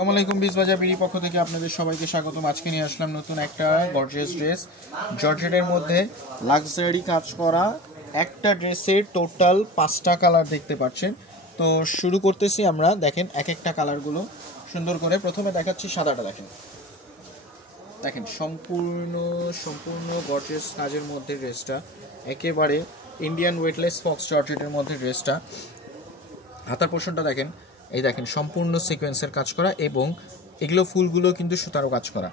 আসসালামু আলাইকুম, বিজবাজার বিডি পক্ষ থেকে আপনাদের সবাইকে স্বাগতম। আজকে নিয়ে আসলাম নতুন একটা গর্জিয়াস ড্রেস, জর্জেটের মধ্যে লাক্সারি কাজ করা একটা ড্রেসের টোটাল 5টা কালার দেখতে পাচ্ছেন। তো শুরু করতেছি আমরা। দেখেন এক একটা কালারগুলো সুন্দর করে। প্রথমে দেখাচ্ছি সাদাটা। দেখেন দেখেন সম্পূর্ণ গর্জিয়াস কাজের মধ্যে ড্রেসটা, একেবারে ইন্ডিয়ান ওয়েটলেস ফক্স জর্জেটের মধ্যে ড্রেসটা। হাতার পোর্শনটা দেখেন, এই দেখেন সম্পূর্ণ সিকোয়েন্সের কাজ করা এবং এগুলো ফুলগুলো কিন্তু সুতারও কাজ করা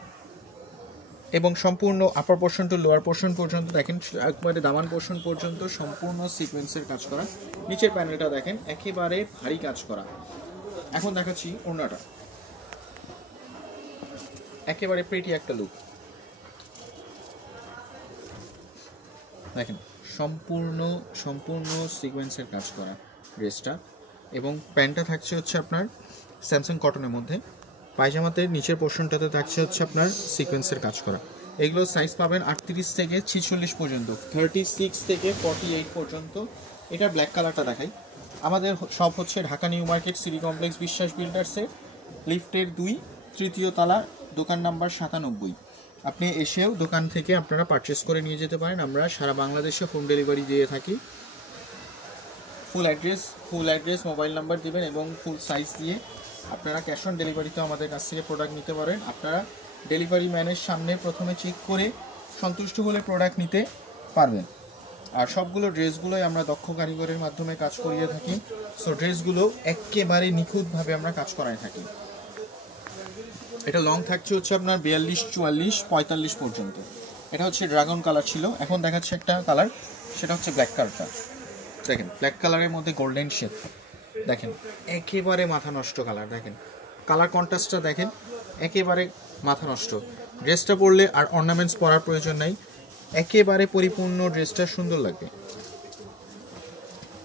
এবং সম্পূর্ণ upper portion to lower portion পর্যন্ত দেখেন একবারে দামান পোর্শন পর্যন্ত সম্পূর্ণ সিকোয়েন্সের কাজ করা। নিচের প্যানেলটা দেখেন একেবারে ভারী কাজ করা। এখন দেখাচ্ছি ওড়নাটা, একেবারে প্রিটি একটা লুক। দেখেন সম্পূর্ণ সিকোয়েন্সের কাজ করা ড্রেসটা এবং প্যান্টটা থাকছে হচ্ছে আপনার স্যামসাং কটনের মধ্যে। পায়জামাতে নিচের পোর্শনটাতে থাকছে হচ্ছে আপনার সিকোয়েন্সের কাজ করা। এগুলো সাইজ পাবেন 38 থেকে 46 পর্যন্ত, 36 থেকে 48 পর্যন্ত। এটা ব্ল্যাক কালারটা দেখাই। আমাদের সব হচ্ছে Dhaka new market city complex বিশ্বাস বিল্ডার্সে, লিফটের 2, তৃতীয় তলা, দোকান নাম্বার 97। আপনি এসেও দোকান থেকে আপনারা পারচেস করে নিয়ে যেতে পারেন। আমরা সারা বাংলাদেশে হোম ডেলিভারি দিয়ে থাকি। ফুল অ্যাড্রেস মোবাইল নাম্বার দিবেন এবং ফুল সাইজ দিয়ে আপনারা ক্যাশ অন ডেলিভারিতেও আমাদের কাছ থেকে প্রোডাক্ট নিতে পারেন। আপনারা ডেলিভারি ম্যানের সামনে প্রথমে চেক করে সন্তুষ্ট হলে প্রোডাক্ট নিতে পারবেন। আর সবগুলো ড্রেসগুলোই আমরা দক্ষ কারিগরের মাধ্যমে কাজ করিয়ে থাকি। সো ড্রেসগুলো একেবারে নিখুঁতভাবে আমরা কাজ করাই থাকি। এটা লং থাকছে হচ্ছে আপনার 42, 44, 45 পর্যন্ত। এটা হচ্ছে ড্রাগন কালার ছিল। এখন দেখাচ্ছে একটা কালার, সেটা হচ্ছে ব্ল্যাক কালারটা। দেখেন ব্ল্যাক কালারের মধ্যে গোল্ডেন শেড, দেখেন একেবারে মাথা নষ্ট কালার। দেখেন কালার কন্ট্রাস্টটা দেখেন, একেবারে মাথা নষ্ট। ড্রেসটা পরলে আর অর্নামেন্টস পরার প্রয়োজন নাই, একেবারে পরিপূর্ণ ড্রেসটা সুন্দর লাগবে।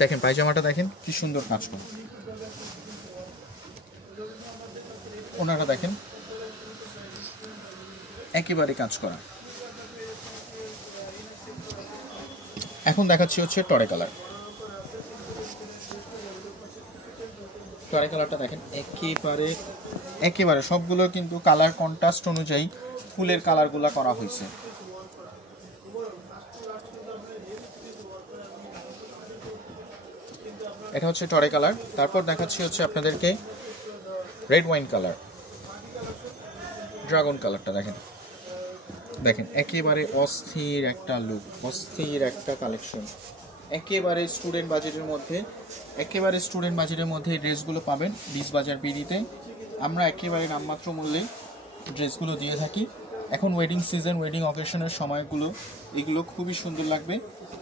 দেখেন পায়জামাটা দেখেন কি সুন্দর কাজ করা। ওনারা দেখেন একেবারে কাজ করা। এখন দেখাচ্ছি হচ্ছে টরে কালারটা দেখেন একেবারে সবগুলো কিন্তু কালার কন্ট্রাস্ট অনুযায়ী ফুলের কালারগুলো করা হয়েছে। এটা হচ্ছে টরে কালার। তারপর দেখাচ্ছি হচ্ছে আপনাদেরকে রেড ওয়াইন কালার, ড্রাগন কালারটা। দেখেন একেবারে অস্থির একটা লুক, অস্থির একটা কালেকশন। একেবারে স্টুডেন্ট বাজেটের মধ্যে এই ড্রেসগুলো পাবেন বিজবাজার বিডিতে। আমরা একেবারে নামমাত্র মূল্যে ড্রেসগুলো দিয়ে থাকি। এখন ওয়েডিং সিজন, ওয়েডিং অকেশনের সময়গুলো, এগুলো খুবই সুন্দর লাগবে।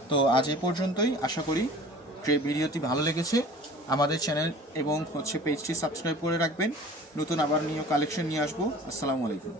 তো আজ এ পর্যন্তই। আশা করি ভিডিওটি ভালো লেগেছে। আমাদের চ্যানেল এবং হচ্ছে পেজটি সাবস্ক্রাইব করে রাখবেন। নতুন আবার নিউ কালেকশন নিয়ে আসবো। আসসালামু আলাইকুম।